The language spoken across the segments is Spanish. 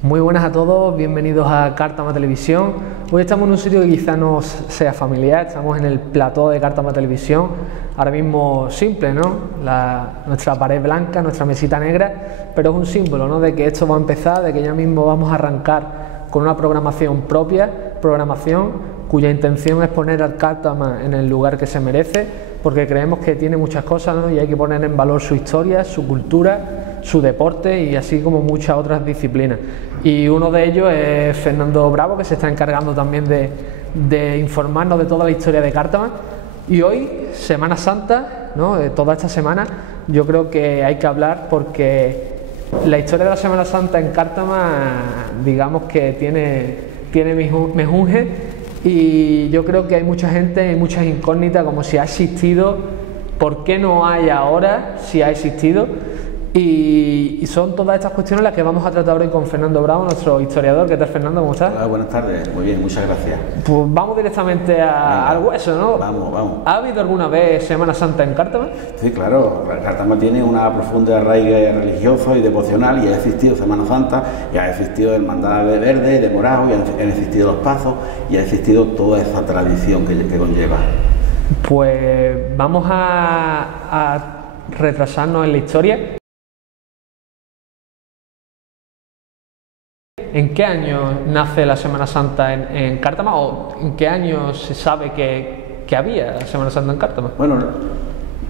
Muy buenas a todos, bienvenidos a Cártama Televisión. Hoy estamos en un sitio que quizá no sea familiar, estamos en el plató de Cártama Televisión. Ahora mismo simple, ¿no? Nuestra pared blanca, nuestra mesita negra, pero es un símbolo, ¿no? De que esto va a empezar, de que ya mismo vamos a arrancar con una programación propia, programación cuya intención es poner al Cártama en el lugar que se merece, porque creemos que tiene muchas cosas, ¿no? Y hay que poner en valor su historia, su cultura, su deporte y así como muchas otras disciplinas. Y uno de ellos es Fernando Bravo, que se está encargando también de informarnos de toda la historia de Cártama. Y hoy, Semana Santa, ¿no? Toda esta semana, yo creo que hay que hablar porque la historia de la Semana Santa en Cártama, digamos que tiene mejunje, y yo creo que hay mucha gente, hay muchas incógnitas, como si ha existido, por qué no hay ahora, si ha existido. Y son todas estas cuestiones las que vamos a tratar hoy con Fernando Bravo, nuestro historiador. ¿Qué tal, Fernando? ¿Cómo estás? Hola, buenas tardes. Muy bien, muchas gracias. Pues vamos directamente al hueso, ¿no? Vamos. ¿Ha habido alguna vez Semana Santa en Cártama? Sí, claro. Cártama tiene una profunda arraigo religioso y devocional, y ha existido Semana Santa, y ha existido Hermandad de Verde, de Morado, y han existido los Pazos, y ha existido toda esa tradición que conlleva. Pues vamos a retrasarnos en la historia. ¿En qué año nace la Semana Santa en Cártama, o en qué año se sabe que había la Semana Santa en Cártama? Bueno,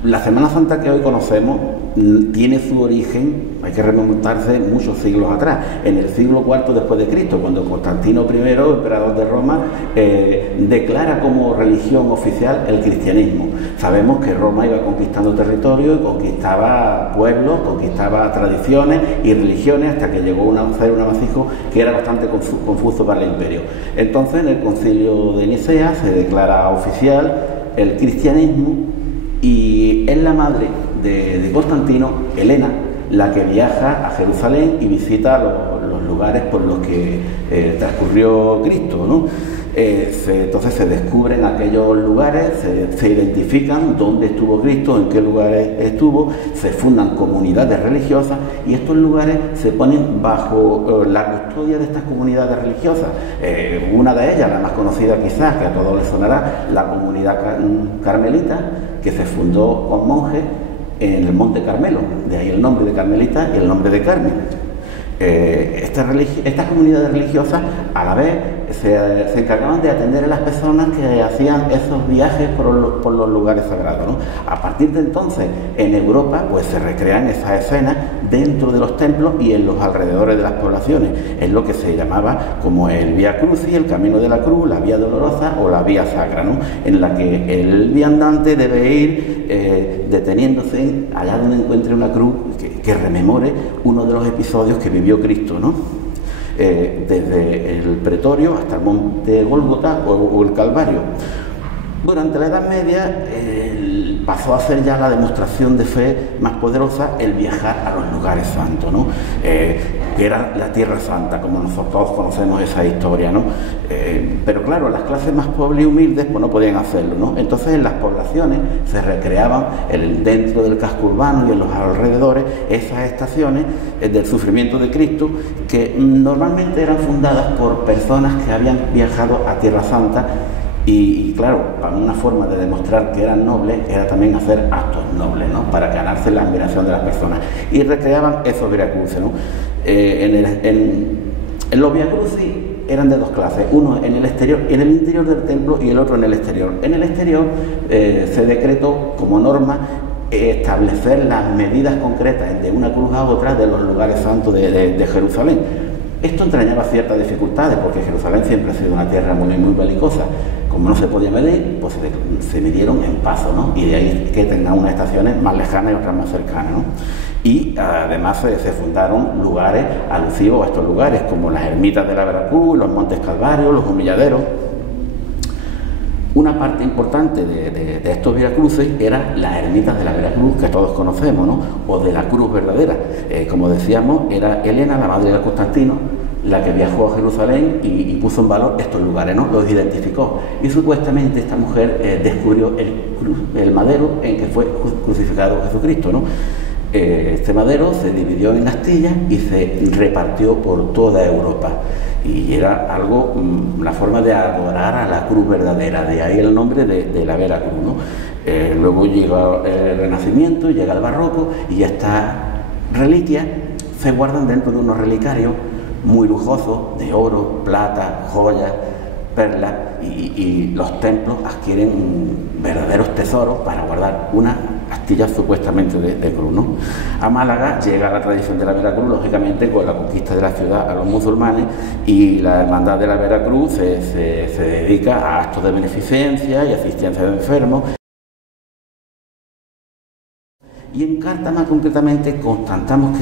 la Semana Santa que hoy conocemos tiene su origen, hay que remontarse muchos siglos atrás, en el siglo IV después de Cristo, cuando Constantino I, emperador de Roma, declara como religión oficial el cristianismo. Sabemos que Roma iba conquistando territorio y conquistaba pueblos, conquistaba tradiciones y religiones, hasta que llegó a ser un amasijo que era bastante confuso para el imperio. Entonces, en el Concilio de Nicea se declara oficial el cristianismo, y es la madre de Constantino, Helena, la que viaja a Jerusalén y visita los lugares por los que transcurrió Cristo, ¿no? Entonces se descubren aquellos lugares, se identifican dónde estuvo Cristo, en qué lugares estuvo, se fundan comunidades religiosas, y estos lugares se ponen bajo la custodia de estas comunidades religiosas. Una de ellas, la más conocida quizás, que a todos les sonará, la comunidad carmelita, que se fundó con monjes en el Monte Carmelo, de ahí el nombre de Carmelita y el nombre de Carmen. Estas comunidades religiosas a la vez se encargaban de atender a las personas que hacían esos viajes por los lugares sagrados, ¿no? A partir de entonces, en Europa pues se recrean esas escenas dentro de los templos y en los alrededores de las poblaciones. Es lo que se llamaba como el Vía Crucis, el Camino de la Cruz, la Vía Dolorosa o la Vía Sacra, ¿no? En la que el viandante debe ir deteniéndose allá donde encuentre una cruz que rememore uno de los episodios que vivió Cristo, ¿no? Desde el Pretorio hasta el Monte Gólgota o el Calvario. Durante la Edad Media pasó a ser ya la demostración de fe más poderosa el viajar a los lugares santos, ¿no? Que era la Tierra Santa, como nosotros todos conocemos esa historia, ¿no? Pero claro, las clases más pobres y humildes pues no podían hacerlo, ¿no? Entonces en las poblaciones se recreaban dentro del casco urbano y en los alrededores esas estaciones del sufrimiento de Cristo, que normalmente eran fundadas por personas que habían viajado a Tierra Santa. Y claro, para una forma de demostrar que eran nobles era también hacer actos nobles, ¿no? Para ganarse la admiración de las personas. Y recreaban esos viacruces, ¿no? En los viacrucis eran de dos clases, uno en el exterior, en el interior del templo, y el otro en el exterior. En el exterior se decretó como norma establecer las medidas concretas de una cruz a otra de los lugares santos de Jerusalén. Esto entrañaba ciertas dificultades, porque Jerusalén siempre ha sido una tierra muy belicosa. Como no se podía medir, pues se midieron en paso, ¿no? Y de ahí que tengan unas estaciones más lejanas y otras más cercanas, ¿no? Y además se fundaron lugares alusivos a estos lugares, como las ermitas de la Veracruz, los Montes Calvarios, los Humilladeros. Una parte importante de estos viacruces eran las ermitas de la Veracruz, que todos conocemos, ¿no? O de la Cruz Verdadera. Como decíamos, era Helena, la madre de Constantino, la que viajó a Jerusalén y puso en valor estos lugares, ¿no? Los identificó. Y supuestamente esta mujer descubrió el madero en que fue crucificado Jesucristo, ¿no? Este madero se dividió en astillas y se repartió por toda Europa. Y era algo, la forma de adorar a la cruz verdadera, de ahí el nombre de la Vera Cruz, ¿no? Luego llega el Renacimiento, llega el Barroco y estas reliquias se guardan dentro de unos relicarios muy lujosos, de oro, plata, joyas, perlas, y los templos adquieren verdaderos tesoros para guardar una astilla supuestamente de cruz, ¿no? A Málaga llega la tradición de la Vera Cruz, lógicamente con la conquista de la ciudad a los musulmanes, y la hermandad de la Vera Cruz se dedica a actos de beneficencia y asistencia de enfermos. Y en Cártama concretamente constatamos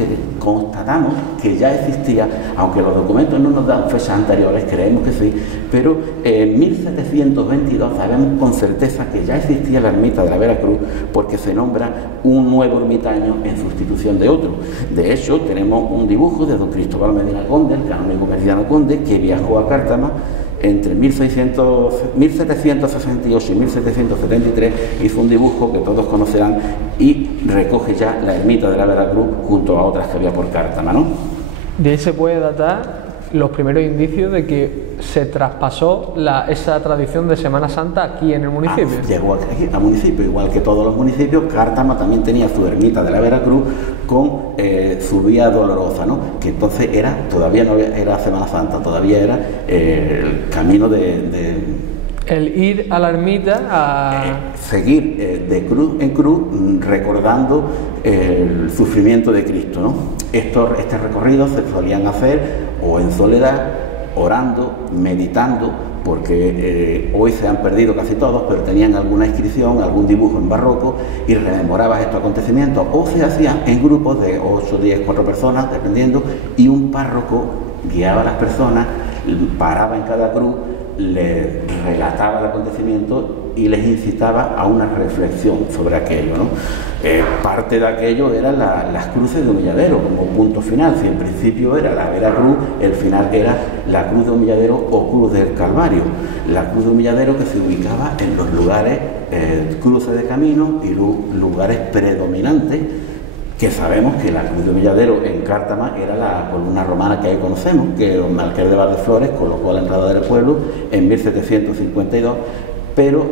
que ya existía, aunque los documentos no nos dan fechas anteriores, creemos que sí, pero en 1722 sabemos con certeza que ya existía la ermita de la Vera Cruz, porque se nombra un nuevo ermitaño en sustitución de otro. De hecho, tenemos un dibujo de don Cristóbal Medina Conde, el canónigo Meridiano Conde, que viajó a Cártama entre 1768 y 1773, hizo un dibujo que todos conocerán y recoge ya la ermita de la Vera Cruz junto a otras que había por Cártama, ¿no? De ahí se puede datar los primeros indicios de que se traspasó esa tradición de Semana Santa aquí en el municipio. Llegó aquí al municipio, igual que todos los municipios. Cártama también tenía su ermita de la Vera Cruz con su vía dolorosa, ¿no? Que entonces todavía no era Semana Santa, todavía era el camino el ir a la ermita seguir de cruz en cruz recordando el sufrimiento de Cristo, ¿no? Este recorrido se solían hacer o en soledad, orando, meditando, porque hoy se han perdido casi todos, pero tenían alguna inscripción, algún dibujo en barroco y rememorabas estos acontecimientos, o se hacían en grupos de 8, 10, 4 personas, dependiendo, y un párroco guiaba a las personas, paraba en cada cruz, les relataba el acontecimiento y les incitaba a una reflexión sobre aquello, ¿no? Parte de aquello eran las cruces de Humilladero como punto final. Si en principio era la Vera Cruz, el final era la cruz de Humilladero o cruz del Calvario. La cruz de Humilladero que se ubicaba en los lugares, cruces de camino y lugares predominantes, que sabemos que la cruz de Humilladero en Cártama era la columna romana que ahí conocemos, que don Marqués de Valdeflores colocó a la entrada del pueblo en 1752, pero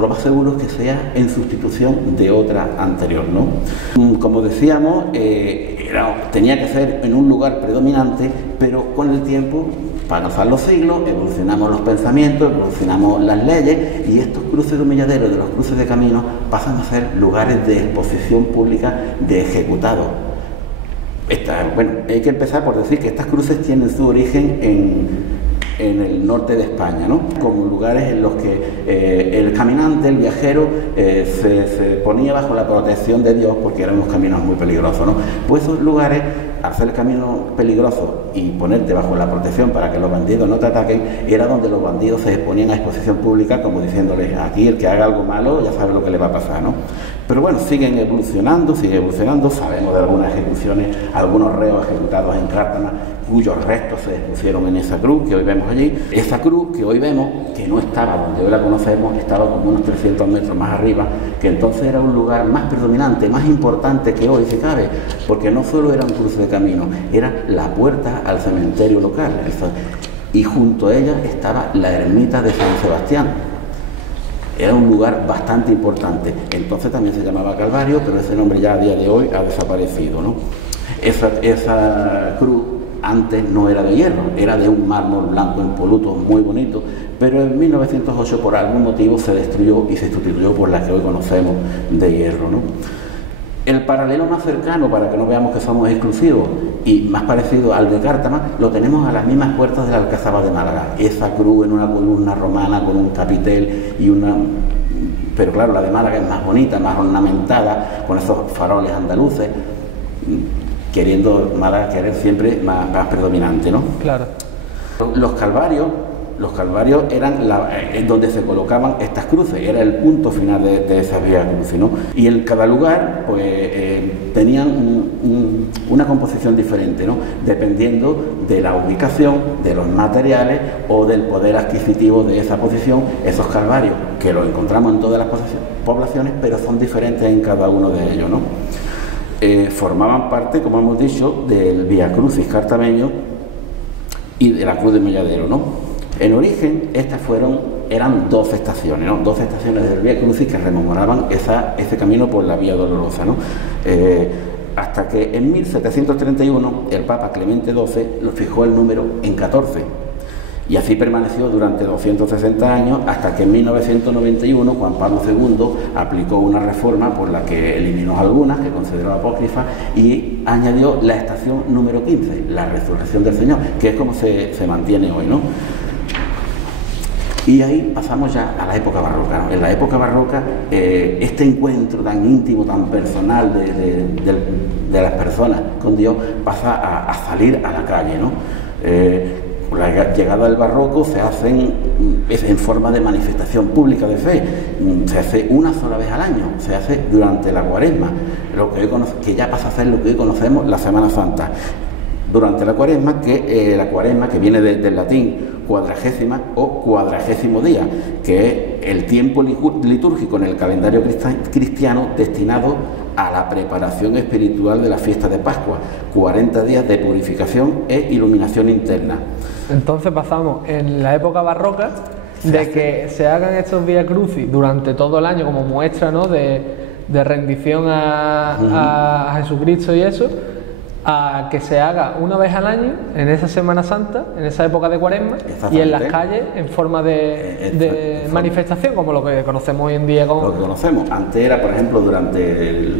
lo más seguro es que sea en sustitución de otra anterior, ¿no? Como decíamos, tenía que ser en un lugar predominante, pero con el tiempo, para pasar los siglos, evolucionamos los pensamientos, evolucionamos las leyes, y estos cruces de Humilladero, de los cruces de camino, pasan a ser lugares de exposición pública de ejecutados. Bueno, hay que empezar por decir que estas cruces tienen su origen en el norte de España, ¿no? Como lugares en los que el caminante, el viajero, se ponía bajo la protección de Dios, porque eran unos caminos muy peligrosos, ¿no? Pues esos lugares, hacer el camino peligroso y ponerte bajo la protección para que los bandidos no te ataquen, era donde los bandidos se exponían a exposición pública, como diciéndoles: aquí el que haga algo malo ya sabe lo que le va a pasar, ¿no? Pero bueno, siguen evolucionando, sabemos de algunas ejecuciones, algunos reos ejecutados en Cártama, cuyos restos se expusieron en esa cruz que hoy vemos allí. Esa cruz que hoy vemos, que no estaba donde hoy la conocemos, estaba como unos 300 metros más arriba, que entonces era un lugar más predominante, más importante que hoy, si cabe, porque no solo era un cruce de camino, era la puerta al cementerio local, y junto a ella estaba la ermita de San Sebastián. Era un lugar bastante importante. Entonces también se llamaba Calvario, pero ese nombre ya a día de hoy ha desaparecido, ¿no? Esa cruz antes no era de hierro, era de un mármol blanco impoluto muy bonito, pero en 1908 por algún motivo se destruyó y se sustituyó por la que hoy conocemos de hierro, ¿no? El paralelo más cercano, para que no veamos que somos exclusivos, y más parecido al de Cártama, lo tenemos a las mismas puertas de la Alcazaba de Málaga. Esa cruz en una columna romana con un capitel y pero claro, la de Málaga es más bonita, más ornamentada, con esos faroles andaluces, queriendo Málaga querer siempre más predominante, ¿no? Claro. Los calvarios eran donde se colocaban estas cruces, era el punto final de esa vía crucis, ¿no? Y en cada lugar pues tenían una composición diferente, ¿no? Dependiendo de la ubicación, de los materiales o del poder adquisitivo de esa posición. Esos calvarios, que los encontramos en todas las poblaciones, pero son diferentes en cada uno de ellos, ¿no? formaban parte, como hemos dicho, del Vía Crucis cartameño y de la Cruz de Melladero, ¿no? En origen, eran 12 estaciones, ¿no? 12 estaciones del Vía Crucis que rememoraban ese camino por la Vía Dolorosa, ¿no? Hasta que en 1731 el Papa Clemente XII lo fijó el número en 14 y así permaneció durante 260 años hasta que en 1991 Juan Pablo II aplicó una reforma por la que eliminó algunas que consideró apócrifas y añadió la estación número 15, la Resurrección del Señor, que es como se mantiene hoy, ¿no? Y ahí pasamos ya a la época barroca, ¿no? En la época barroca, este encuentro tan íntimo, tan personal de las personas con Dios pasa a salir a la calle, ¿no? Con la llegada del barroco se hacen en forma de manifestación pública de fe, se hace una sola vez al año, se hace durante la Cuaresma, que ya pasa a ser lo que hoy conocemos la Semana Santa. Durante la Cuaresma, que viene del latín cuadragésima o cuadragésimo día, que es el tiempo litúrgico en el calendario cristiano destinado a la preparación espiritual de la fiesta de Pascua, 40 días de purificación e iluminación interna. Entonces pasamos en la época barroca de que se hagan estos Vía Crucis durante todo el año como muestra, ¿no?, de rendición a Jesucristo y eso, a que se haga una vez al año en esa Semana Santa, en esa época de Cuaresma, y en las calles en forma de manifestación, como lo que conocemos hoy en día. Lo que conocemos. Antes era, por ejemplo, durante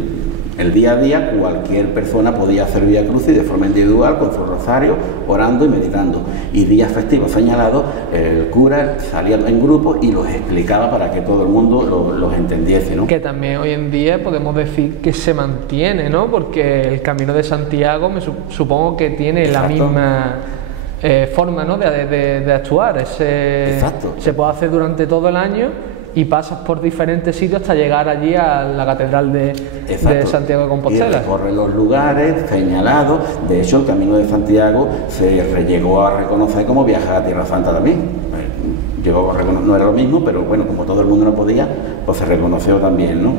el día a día, cualquier persona podía hacer Vía Crucis de forma individual, con su rosario, orando y meditando. Y días festivos señalados, el cura salía en grupo y los explicaba para que todo el mundo los entendiese, ¿no? Que también hoy en día podemos decir que se mantiene, ¿no? Porque el Camino de Santiago supongo que tiene Exacto. la misma forma, ¿no?, de actuar. Exacto. Se puede hacer durante todo el año y pasas por diferentes sitios hasta llegar allí a la Catedral de Santiago de Compostela. Y recorre los lugares señalados. De hecho, el Camino de Santiago se llegó a reconocer como viaje a Tierra Santa también. No era lo mismo, pero bueno, como todo el mundo no podía, pues se reconoció también, ¿no?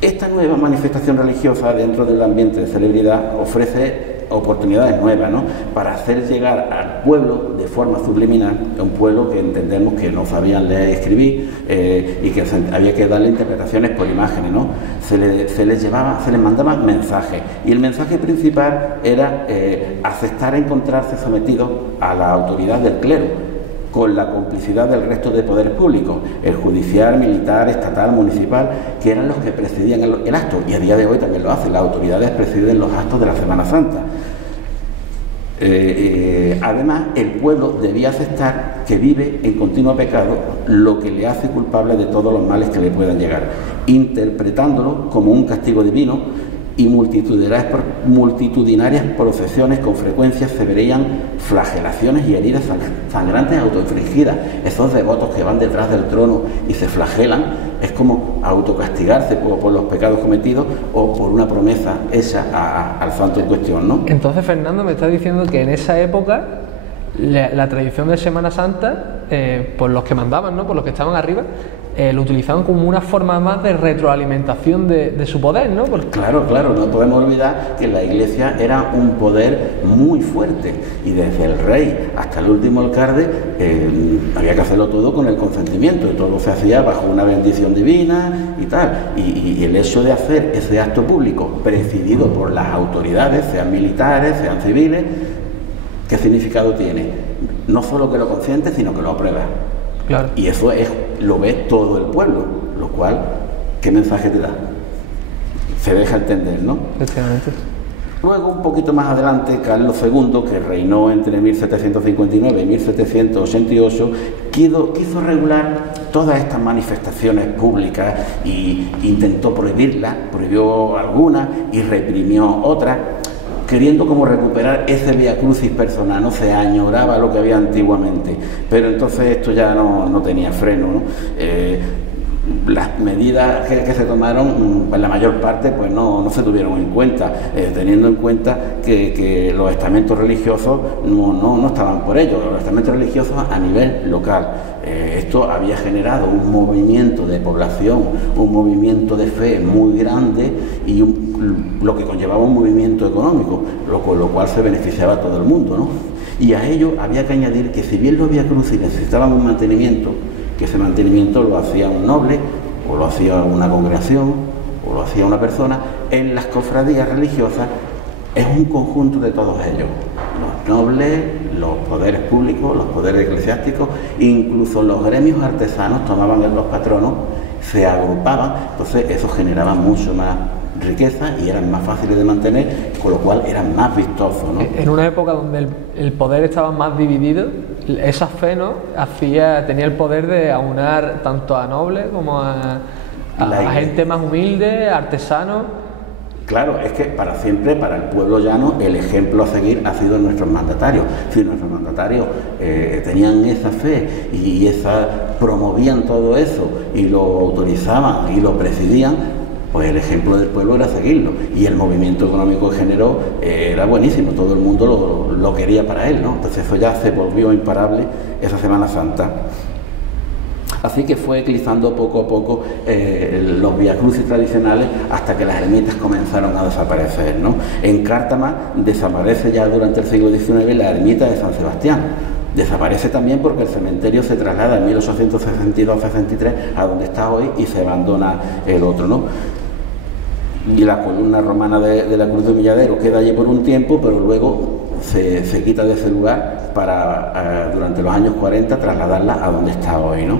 Esta nueva manifestación religiosa dentro del ambiente de celebridad ofrece oportunidades nuevas, ¿no?, para hacer llegar al pueblo de forma subliminal, a un pueblo que entendemos que no sabían leer y escribir y que había que darle interpretaciones por imágenes, ¿no? Se les mandaban mensajes y el mensaje principal era aceptar encontrarse sometidos a la autoridad del clero, con la complicidad del resto de poderes públicos, el judicial, militar, estatal, municipal, que eran los que presidían el acto, y a día de hoy también lo hacen. Las autoridades presiden los actos de la Semana Santa. Además, el pueblo debía aceptar que vive en continuo pecado, lo que le hace culpable de todos los males que le puedan llegar, interpretándolo como un castigo divino, y multitudinarias procesiones con frecuencia se verían flagelaciones y heridas sangrantes autoinfligidas. Esos devotos que van detrás del trono y se flagelan es como autocastigarse por los pecados cometidos o por una promesa hecha al santo en cuestión, ¿no? Entonces, Fernando, me está diciendo que en esa época la tradición de Semana Santa, por los que mandaban, ¿no?, por los que estaban arriba, lo utilizaban como una forma más de retroalimentación de su poder, ¿no? Porque... Claro, no podemos olvidar que la Iglesia era un poder muy fuerte y desde el rey hasta el último alcalde había que hacerlo todo con el consentimiento y todo se hacía bajo una bendición divina y tal. Y el hecho de hacer ese acto público presidido por las autoridades, sean militares, sean civiles, ¿qué significado tiene? No solo que lo consiente, sino que lo aprueba. Claro. Y eso lo ve todo el pueblo, lo cual, ¿qué mensaje te da? Se deja entender, ¿no? Efectivamente. Luego, un poquito más adelante, Carlos II, que reinó entre 1759 y 1788, quiso regular todas estas manifestaciones públicas e intentó prohibirlas, prohibió algunas y reprimió otras, queriendo como recuperar ese Vía Crucis personal, no se añoraba lo que había antiguamente, pero entonces esto ya no tenía freno, ¿no? las medidas que se tomaron, pues la mayor parte pues no se tuvieron en cuenta, teniendo en cuenta que los estamentos religiosos no estaban por ello, los estamentos religiosos a nivel local. Esto había generado un movimiento de población, un movimiento de fe muy grande y lo que conllevaba un movimiento económico, con lo cual se beneficiaba a todo el mundo, ¿no? Y a ello había que añadir que si bien los Vía Crucis necesitaban un mantenimiento, que ese mantenimiento lo hacía un noble, o lo hacía una congregación, o lo hacía una persona, en las cofradías religiosas es un conjunto de todos ellos, los nobles, los poderes públicos, los poderes eclesiásticos, incluso los gremios artesanos tomaban los patronos, se agrupaban, entonces eso generaba mucho más riqueza y eran más fáciles de mantener, con lo cual eran más vistosos, ¿no? En una época donde el poder estaba más dividido, esa fe, ¿no?, tenía el poder de aunar tanto a nobles como a gente más humilde, artesanos. Claro, es que para siempre, para el pueblo llano, el ejemplo a seguir ha sido nuestros mandatarios. Si nuestros mandatarios tenían esa fe y promovían todo eso y lo autorizaban y lo presidían, pues el ejemplo del pueblo era seguirlo, y el movimiento económico que generó era buenísimo, todo el mundo lo quería para él, ¿no? Entonces eso ya se volvió imparable esa Semana Santa. Así que fue eclipsando poco a poco los viacrucis tradicionales hasta que las ermitas comenzaron a desaparecer, ¿no? En Cártama desaparece ya durante el siglo XIX la ermita de San Sebastián. Desaparece también porque el cementerio se traslada en 1862-63 a donde está hoy y se abandona el otro, ¿no? Y la columna romana de la Cruz de Humilladero queda allí por un tiempo, pero luego se quita de ese lugar para durante los años 40 trasladarla a donde está hoy, ¿no?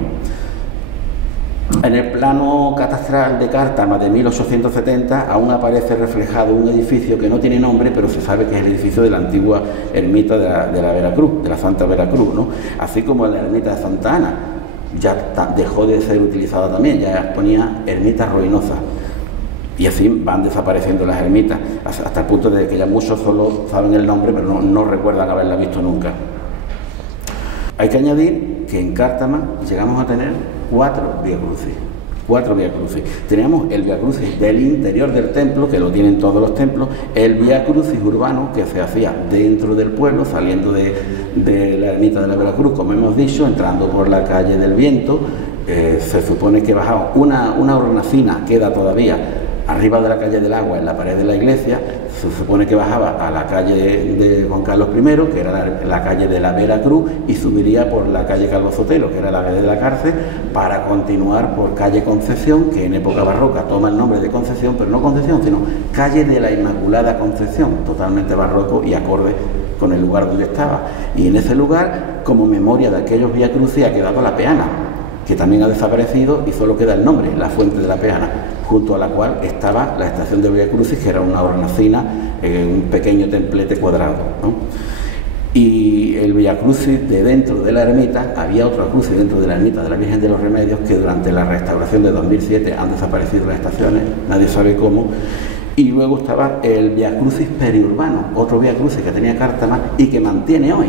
En el plano catastral de Cártama de 1870 aún aparece reflejado un edificio que no tiene nombre, pero se sabe que es el edificio de la antigua ermita de la Veracruz, de la Santa Veracruz, ¿no? Así como la ermita de Santa Ana ya dejó de ser utilizada también, ya ponía ermita ruinosa. Y así van desapareciendo las ermitas, hasta el punto de que ya muchos solo saben el nombre, pero no recuerdan haberla visto nunca. Hay que añadir que en Cártama llegamos a tener 4 viacrucis. Teníamos el viacrucis del interior del templo, que lo tienen todos los templos, el viacrucis urbano, que se hacía dentro del pueblo, saliendo de la ermita de la Veracruz, como hemos dicho, entrando por la calle del Viento. Se supone que bajaba una hornacina, queda todavía arriba de la calle del Agua, en la pared de la iglesia. Se supone que bajaba a la calle de Juan Carlos I, que era la calle de la Veracruz, y subiría por la calle Calvo Sotelo, que era la calle de la cárcel, para continuar por calle Concepción, que en época barroca toma el nombre de Concepción, pero no Concepción, sino calle de la Inmaculada Concepción, totalmente barroco y acorde con el lugar donde estaba. Y en ese lugar, como memoria de aquellos viacrucis, ha quedado la peana, que también ha desaparecido y solo queda el nombre, la Fuente de la Peana, junto a la cual estaba la estación de Via Crucis, que era una hornacina, un pequeño templete cuadrado, ¿no? Y el Via Crucis de dentro de la ermita, había otro crucis dentro de la ermita de la Virgen de los Remedios, que durante la restauración de 2007 han desaparecido las estaciones, nadie sabe cómo. Y luego estaba el Via Crucis periurbano, otro Via Crucis que tenía Cártama y que mantiene hoy,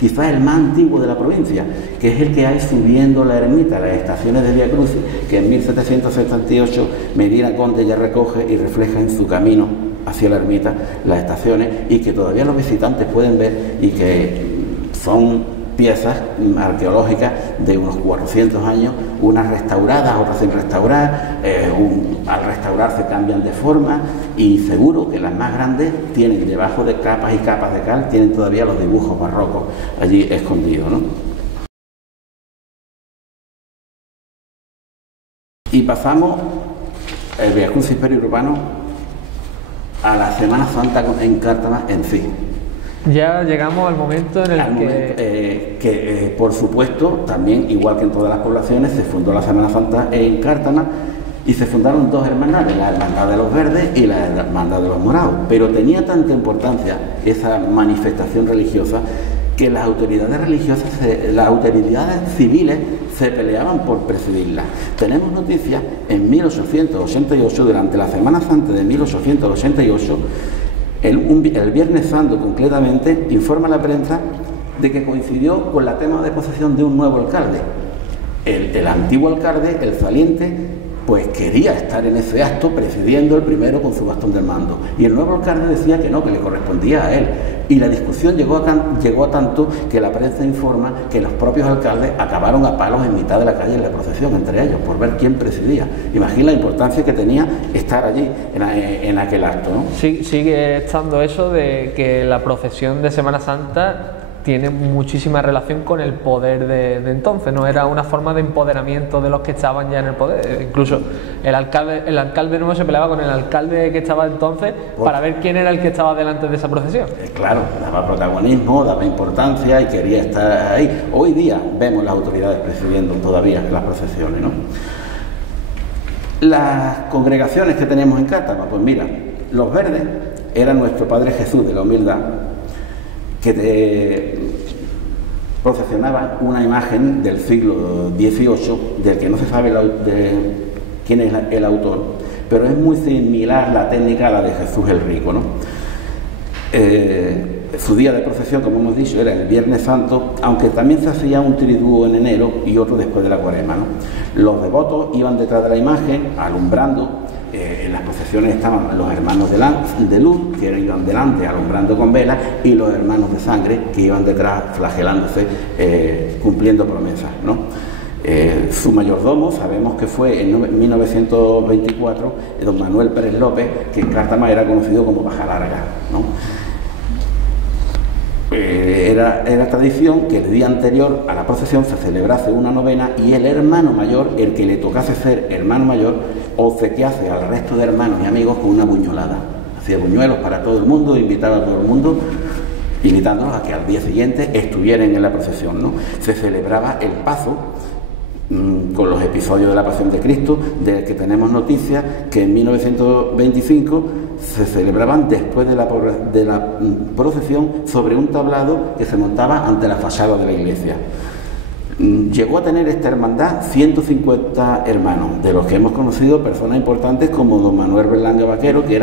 quizás el más antiguo de la provincia, que es el que hay subiendo la ermita, las estaciones de Via Crucis, que en 1778 Medina Conde ya recoge y refleja en su camino hacia la ermita las estaciones, y que todavía los visitantes pueden ver, y que son piezas arqueológicas de unos 400 años, unas restauradas, otras sin restaurar, al restaurarse cambian de forma, y seguro que las más grandes tienen debajo de capas y capas de cal, tienen todavía los dibujos barrocos allí escondidos, ¿no? Y pasamos el Via Crucis periurbano a la Semana Santa en Cártama en sí. Ya llegamos al momento en el que por supuesto, también, igual que en todas las poblaciones, se fundó la Semana Santa en Cártama y se fundaron dos hermandades, la Hermandad de los Verdes y la Hermandad de los Morados. Pero tenía tanta importancia esa manifestación religiosa que las autoridades religiosas, las autoridades civiles se peleaban por presidirla. Tenemos noticias en 1888, durante la Semana Santa de 1888, el Viernes Santo concretamente, informa a la prensa de que coincidió con la toma de posesión de un nuevo alcalde. el antiguo alcalde, el saliente, pues quería estar en ese acto presidiendo el primero con su bastón del mando, y el nuevo alcalde decía que no, que le correspondía a él, y la discusión llegó a tanto que la prensa informa que los propios alcaldes acabaron a palos en mitad de la calle en la procesión entre ellos por ver quién presidía. Imagina la importancia que tenía estar allí en aquel acto, ¿no? Sí, sigue estando eso de que la procesión de Semana Santa tiene muchísima relación con el poder de entonces, ¿no? Era una forma de empoderamiento de los que estaban ya en el poder. Incluso el alcalde nuevo se peleaba con el alcalde que estaba entonces para ver quién era el que estaba delante de esa procesión. Claro, daba protagonismo, daba importancia y quería estar ahí. Hoy día vemos las autoridades presidiendo todavía las procesiones, ¿no? Las congregaciones que tenemos en Cártama, pues mira, los verdes eran nuestro Padre Jesús de la Humildad, que procesionaba una imagen del siglo XVIII, del que no se sabe quién es el autor, pero es muy similar la técnica a la de Jesús el Rico, ¿no? Su día de procesión, como hemos dicho, era el Viernes Santo, aunque también se hacía un triduo en enero y otro después de la Cuaresma, ¿no? Los devotos iban detrás de la imagen, alumbrando. En las procesiones estaban los hermanos de luz, que iban delante alumbrando con velas, y los hermanos de sangre, que iban detrás flagelándose, cumpliendo promesas, ¿no? Su mayordomo, sabemos que fue en 1924, don Manuel Pérez López, que en Cártama era conocido como Paja Larga, ¿no? Era tradición que el día anterior a la procesión se celebrase una novena y el hermano mayor, el que le tocase ser hermano mayor, obsequiase al resto de hermanos y amigos con una buñolada. Hacía buñuelos para todo el mundo, invitaba a todo el mundo, invitándolos a que al día siguiente estuvieran en la procesión, ¿no? Se celebraba el paso con los episodios de la Pasión de Cristo, del que tenemos noticia que en 1925 se celebraban después de la procesión sobre un tablado que se montaba ante la fachada de la iglesia. Llegó a tener esta hermandad 150 hermanos, de los que hemos conocido personas importantes como don Manuel Berlanga Vaquero, que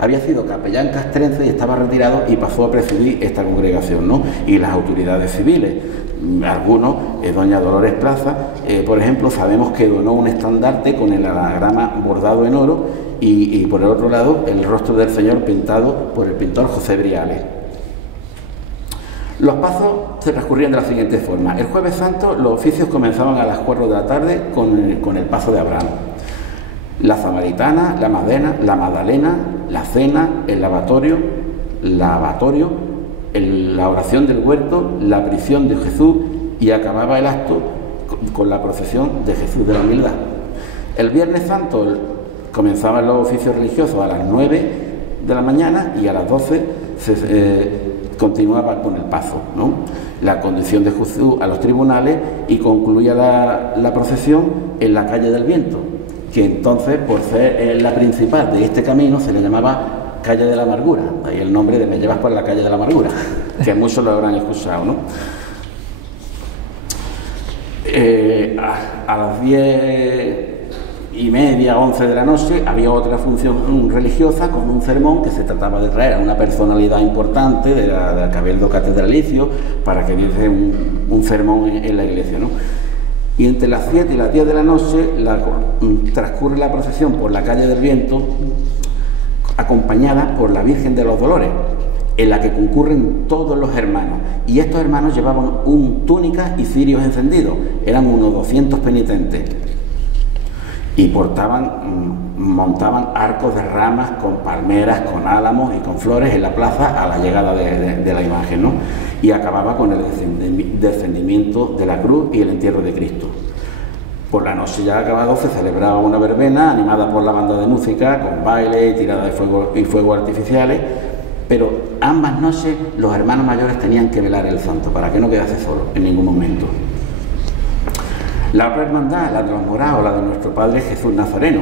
había sido capellán castrense y estaba retirado y pasó a presidir esta congregación, ¿no? Y las autoridades civiles. Algunos, doña Dolores Plaza, por ejemplo, sabemos que donó un estandarte con el anagrama bordado en oro y por el otro lado el rostro del Señor pintado por el pintor José Briales. Los pasos se transcurrían de la siguiente forma. El Jueves Santo los oficios comenzaban a las 4 de la tarde con el paso de Abraham. La Samaritana, la Magdalena, la cena, el lavatorio, la oración del huerto, la prisión de Jesús, y acababa el acto con la procesión de Jesús de la Humildad. El Viernes Santo comenzaban los oficios religiosos a las 9 de la mañana y a las 12 continuaba con el paso, ¿no? La conducción de Jesús a los tribunales, y concluía la procesión en la calle del Viento, que entonces, por ser la principal de este camino, se le llamaba Calle de la Amargura, ahí el nombre de Me llevas por la calle de la amargura, que muchos lo habrán escuchado, ¿no? A las 10:30, 11 de la noche había otra función religiosa con un sermón que se trataba de traer a una personalidad importante del Cabildo Catedralicio para que diese un sermón en la iglesia, ¿no? Y entre las 7 y las 10 de la noche transcurre la procesión por la calle del Viento, acompañada por la Virgen de los Dolores, en la que concurren todos los hermanos, y estos hermanos llevaban túnicas y cirios encendidos, eran unos 200 penitentes, y montaban arcos de ramas con palmeras, con álamos y con flores en la plaza a la llegada de la imagen, ¿no? Y acababa con el descendimiento de la cruz y el entierro de Cristo. Por la noche ya acabado se celebraba una verbena animada por la banda de música, con baile, tirada de fuego y fuegos artificiales, pero ambas noches los hermanos mayores tenían que velar el santo para que no quedase solo en ningún momento. La otra hermandad, la de los morados, la de nuestro Padre Jesús Nazareno.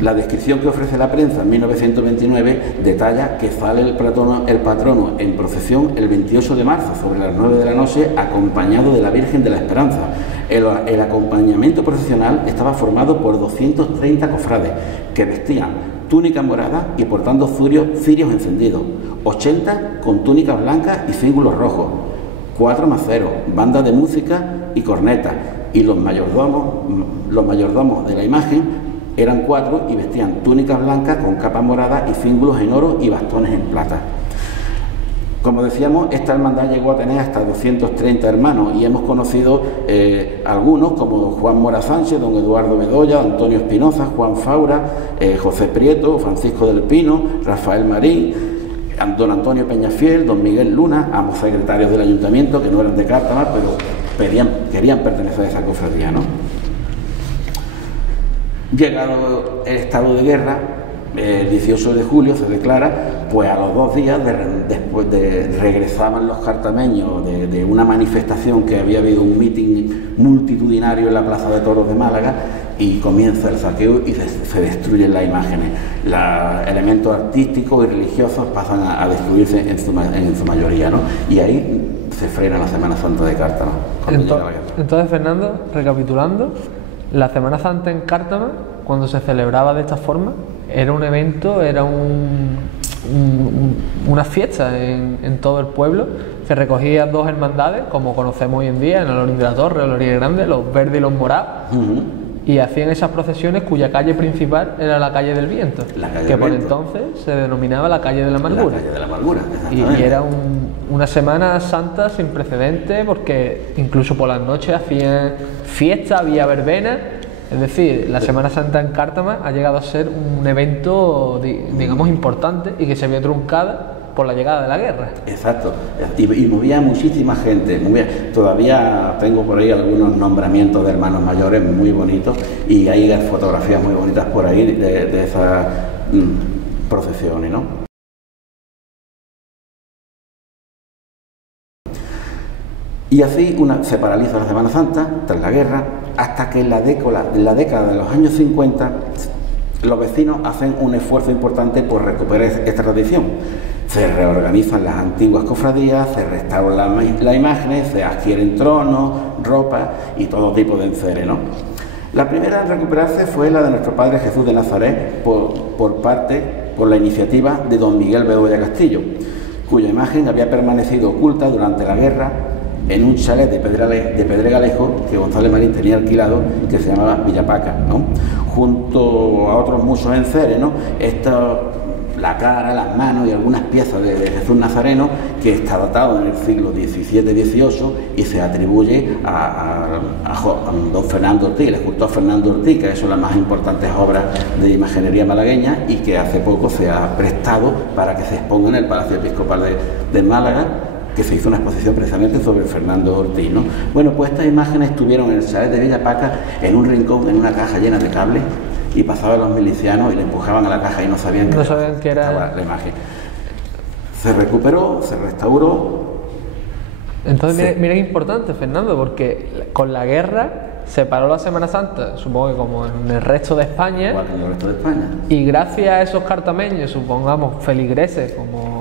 La descripción que ofrece la prensa en 1929 detalla que sale el patrono en procesión el 28 de marzo sobre las 9 de la noche, acompañado de la Virgen de la Esperanza. El acompañamiento procesional estaba formado por 230 cofrades que vestían túnica morada y portando cirios encendidos, 80 con túnicas blancas y cíngulos rojos, 4 maceros, bandas de música y cornetas, y los mayordomos de la imagen eran 4 y vestían túnicas blancas con capas moradas y cíngulos en oro y bastones en plata. Como decíamos, esta hermandad llegó a tener hasta 230 hermanos y hemos conocido algunos como Juan Mora Sánchez, don Eduardo Bedoya, Antonio Espinoza, Juan Faura, José Prieto, Francisco del Pino, Rafael Marín, don Antonio Peñafiel, don Miguel Luna, ambos secretarios del ayuntamiento que no eran de Cártama, pero querían pertenecer a esa cofradía, ¿no? Llegado el estado de guerra, el 18 de julio se declara, pues a los 2 días después regresaban los cartameños de una manifestación que había habido, un mitin multitudinario en la Plaza de Toros de Málaga, y comienza el saqueo y se destruyen las imágenes. Los elementos artísticos y religiosos pasan a destruirse en su mayoría, ¿no? Y ahí se frena la Semana Santa de Cártama. Entonces, Fernando, recapitulando, la Semana Santa en Cártama, cuando se celebraba de esta forma, era un evento, era una fiesta en todo el pueblo. Se recogían 2 hermandades, como conocemos hoy en día, en el Olorín de la Torre, el Olorín Grande, los verdes y los morados, y hacían esas procesiones cuya calle principal era la calle del Viento, que por entonces se denominaba la calle de la Amargura. La calle de la Amargura, y era una Semana Santa sin precedentes, porque incluso por las noches hacían fiesta, había verbena. Es decir, la Semana Santa en Cártama ha llegado a ser un evento, digamos, importante, y que se vio truncada por la llegada de la guerra. Exacto, y movía muchísima gente. Todavía tengo por ahí algunos nombramientos de hermanos mayores muy bonitos, y hay fotografías muy bonitas por ahí de esas procesiones, ¿no? Y así se paraliza la Semana Santa tras la guerra, hasta que en la década de los años 50 los vecinos hacen un esfuerzo importante por recuperar esta tradición. Se reorganizan las antiguas cofradías, se restauran las imágenes, se adquieren tronos, ropa y todo tipo de enseres, ¿no? La primera en recuperarse fue la de nuestro Padre Jesús de Nazaret por la iniciativa de don Miguel Bedoya Castillo, cuya imagen había permanecido oculta durante la guerra en un chalet de Pedregalejo que González Marín tenía alquilado, que se llamaba Villapaca, ¿no? Junto a otros muchos enseres, ¿no? La cara, las manos y algunas piezas de Jesús Nazareno, que está datado en el siglo XVII-XVIII y se atribuye a don Fernando Ortiz, el escultor Fernando Ortiz, que es una de las más importantes obras de imaginería malagueña y que hace poco se ha prestado para que se exponga en el Palacio Episcopal de Málaga, que se hizo una exposición precisamente sobre Fernando Ortiz, ¿no? Bueno, pues estas imágenes estuvieron en el chalet de Villapaca, en un rincón, en una caja llena de cables, y pasaban los milicianos y le empujaban a la caja y no sabían que era la imagen. Se recuperó, se restauró. Entonces, sí. mira qué importante, Fernando, porque con la guerra se paró la Semana Santa, supongo que como en el resto de España. Igual que en el resto de España. Y gracias a esos cartameños, supongamos feligreses, como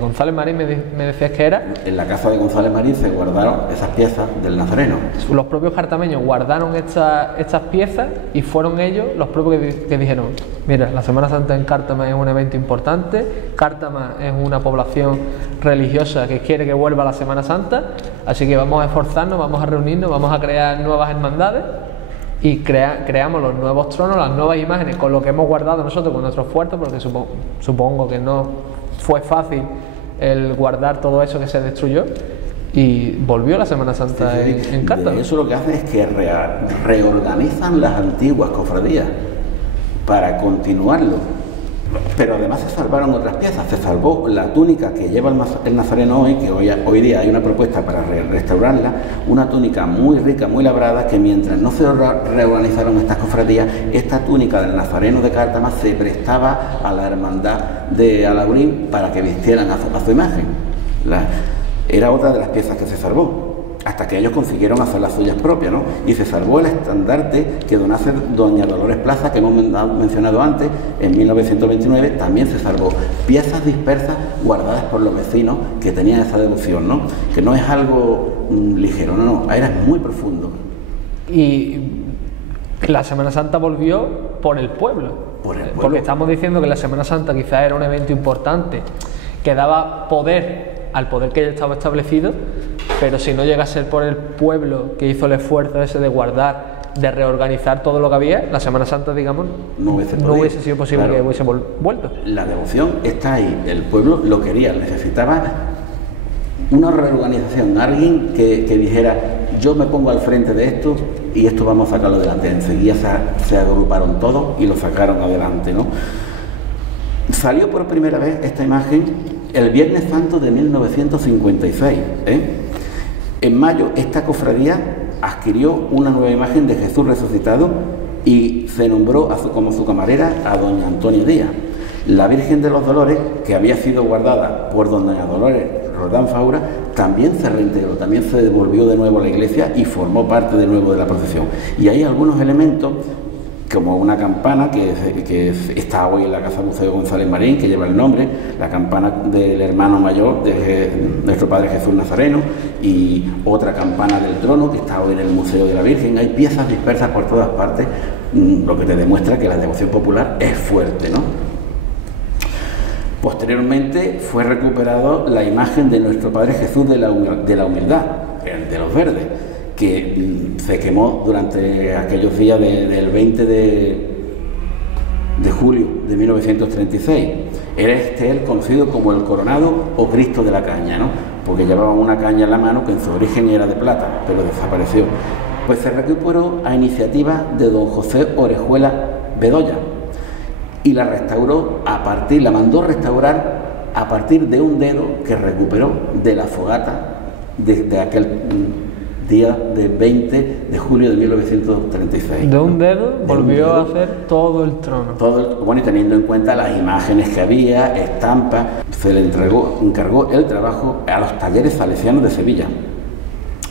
González Marín me decías que era. En la casa de González Marín se guardaron esas piezas del Nazareno. Los propios cartameños guardaron estas piezas y fueron ellos los propios que dijeron: mira, la Semana Santa en Cártama es un evento importante, Cártama es una población religiosa que quiere que vuelva la Semana Santa, así que vamos a esforzarnos, vamos a reunirnos, vamos a crear nuevas hermandades y creamos los nuevos tronos, las nuevas imágenes, con lo que hemos guardado nosotros con nuestros esfuerzos, porque supongo que no fue fácil el guardar todo eso que se destruyó, y volvió la Semana Santa en Cártama. Eso lo que hace es que reorganizan las antiguas cofradías para continuarlo, pero además se salvaron otras piezas. Se salvó la túnica que lleva el Nazareno hoy, que hoy día hay una propuesta para restaurarla, una túnica muy rica, muy labrada, que mientras no se reorganizaron estas cofradías, esta túnica del Nazareno de Cártama se prestaba a la hermandad de Alaurín para que vistieran a su imagen. Era otra de las piezas que se salvó, hasta que ellos consiguieron hacer las suyas propias, ¿no? Y se salvó el estandarte que donase doña Dolores Plaza, que hemos mencionado antes, en 1929, también se salvó. Piezas dispersas guardadas por los vecinos que tenían esa devoción, ¿no? Que no es algo ligero, no, era muy profundo. Y la Semana Santa volvió por el pueblo. Porque estamos diciendo que la Semana Santa quizás era un evento importante que daba poder al poder que ya estaba establecido, pero si no llega a ser por el pueblo que hizo el esfuerzo ese de guardar, de reorganizar todo lo que había, la Semana Santa, digamos, no hubiese sido posible, claro, que hubiese vuelto. La devoción está ahí, el pueblo lo quería, necesitaba una reorganización, alguien que dijera, yo me pongo al frente de esto y esto vamos a sacarlo adelante. Enseguida se agruparon todos y lo sacaron adelante, ¿no? Salió por primera vez esta imagen el Viernes Santo de 1956, ¿eh? En mayo esta cofradía adquirió una nueva imagen de Jesús resucitado y se nombró como su camarera a doña Antonia Díaz. La Virgen de los Dolores, que había sido guardada por doña Dolores Roldán Faura, también se reintegró, también se devolvió de nuevo a la iglesia y formó parte de nuevo de la procesión. Y hay algunos elementos, como una campana que está hoy en la Casa Museo González Marín, que lleva el nombre, la campana del hermano mayor de nuestro Padre Jesús Nazareno, y otra campana del trono que está hoy en el Museo de la Virgen. Hay piezas dispersas por todas partes, lo que te demuestra que la devoción popular es fuerte, ¿no? Posteriormente fue recuperado la imagen de nuestro Padre Jesús de la Humildad, el de los Verdes, que se quemó durante aquellos días del 20 de julio de 1936. Era el conocido como el Coronado o Cristo de la Caña, ¿no? Porque llevaba una caña en la mano que en su origen era de plata, pero desapareció. Pues se recuperó a iniciativa de don José Orejuela Bedoya y la restauró la mandó restaurar a partir de un dedo que recuperó de la fogata desde aquel día de 20 de julio de 1936. De un dedo volvió a hacer todo el trono. Bueno, y teniendo en cuenta las imágenes que había, estampas, se le encargó el trabajo a los talleres salesianos de Sevilla.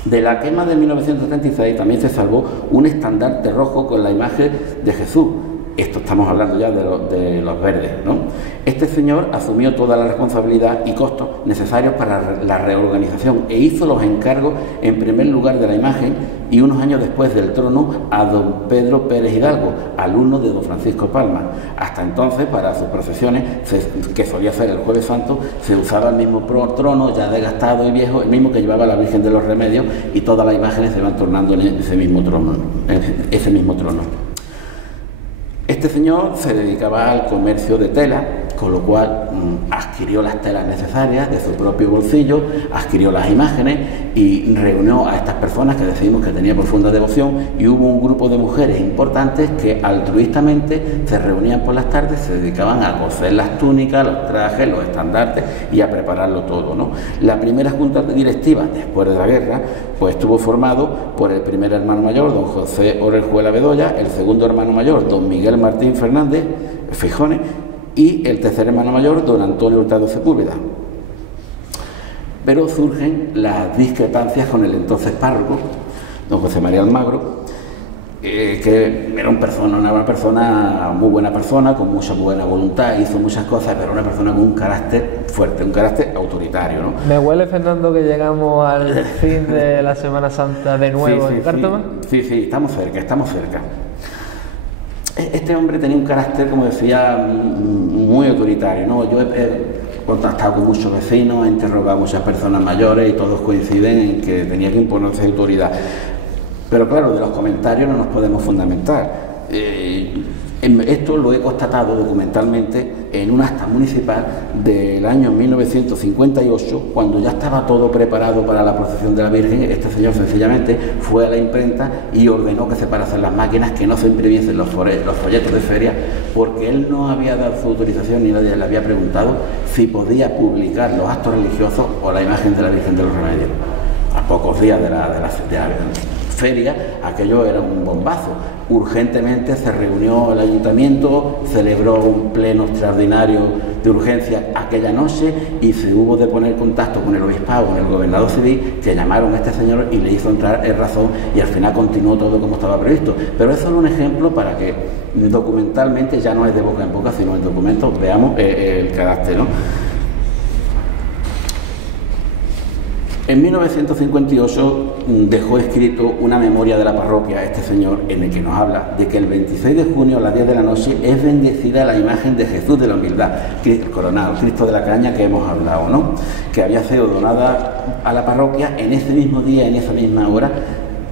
De la quema de 1936 también se salvó un estandarte rojo con la imagen de Jesús. Esto estamos hablando ya de los Verdes, ¿no? Este señor asumió toda la responsabilidad y costos necesarios para la reorganización e hizo los encargos en primer lugar de la imagen y unos años después del trono a don Pedro Pérez Hidalgo, alumno de don Francisco Palma. Hasta entonces, para sus procesiones, que solía ser el Jueves Santo, se usaba el mismo trono ya desgastado y viejo, el mismo que llevaba la Virgen de los Remedios, y todas las imágenes se van tornando en ese mismo trono. Este señor se dedicaba al comercio de tela, con lo cual adquirió las telas necesarias de su propio bolsillo, adquirió las imágenes y reunió a estas personas que decimos que tenía profunda devoción, y hubo un grupo de mujeres importantes que altruistamente se reunían por las tardes, se dedicaban a coser las túnicas, los trajes, los estandartes y a prepararlo todo, ¿no? La primera junta directiva después de la guerra pues estuvo formado por el primer hermano mayor, don José Orejuela Bedoya, el segundo hermano mayor, don Miguel Martín Fernández Fijones, y el tercer hermano mayor, don Antonio Hurtado Sepúlveda. Pero surgen las discrepancias con el entonces párroco, don José María Almagro, que era una persona, muy buena persona, con mucha buena voluntad, hizo muchas cosas, pero una persona con un carácter fuerte, un carácter autoritario, ¿no? Me huele, Fernando, que llegamos al fin de la Semana Santa de nuevo en Cártama. Sí, estamos cerca. Este hombre tenía un carácter, como decía, muy autoritario, ¿no? Yo he contactado con muchos vecinos, he interrogado a muchas personas mayores y todos coinciden en que tenía que imponerse autoridad. Pero claro, de los comentarios no nos podemos fundamentar. Esto lo he constatado documentalmente en un acta municipal del año 1958, cuando ya estaba todo preparado para la procesión de la Virgen. Este señor sencillamente fue a la imprenta y ordenó que se parasen las máquinas, que no se imprimiesen los folletos de feria, porque él no había dado su autorización ni nadie le había preguntado si podía publicar los actos religiosos o la imagen de la Virgen de los Remedios. A pocos días de la feria, aquello era un bombazo. Urgentemente se reunió el ayuntamiento, celebró un pleno extraordinario de urgencia aquella noche y se hubo de poner contacto con el obispado, con el gobernador civil, que llamaron a este señor y le hizo entrar en razón, y al final continuó todo como estaba previsto. Pero eso es un ejemplo para que documentalmente, ya no es de boca en boca, sino en documentos, veamos el carácter, ¿no? En 1958 dejó escrito una memoria de la parroquia este señor, en el que nos habla de que el 26 de junio a las 10 de la noche es bendecida la imagen de Jesús de la Humildad, el coronado, Cristo de la Caña, que hemos hablado, ¿no? Que había sido donada a la parroquia en ese mismo día, en esa misma hora,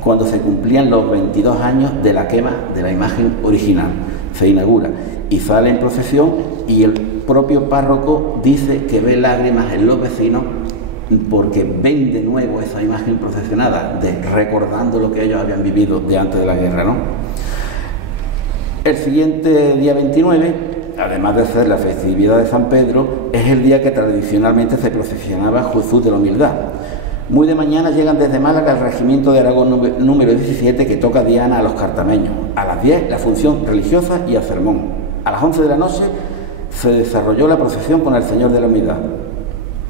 cuando se cumplían los 22 años de la quema de la imagen original. Se inaugura y sale en procesión, y el propio párroco dice que ve lágrimas en los vecinos porque ven de nuevo esa imagen procesionada, recordando lo que ellos habían vivido de antes de la guerra, ¿no? El siguiente día 29, además de ser la festividad de San Pedro, es el día que tradicionalmente se procesionaba Jesús de la Humildad. Muy de mañana llegan desde Málaga el regimiento de Aragón número 17, que toca diana a los cartameños. A las 10 la función religiosa y el sermón. A las 11 de la noche se desarrolló la procesión con el Señor de la Humildad,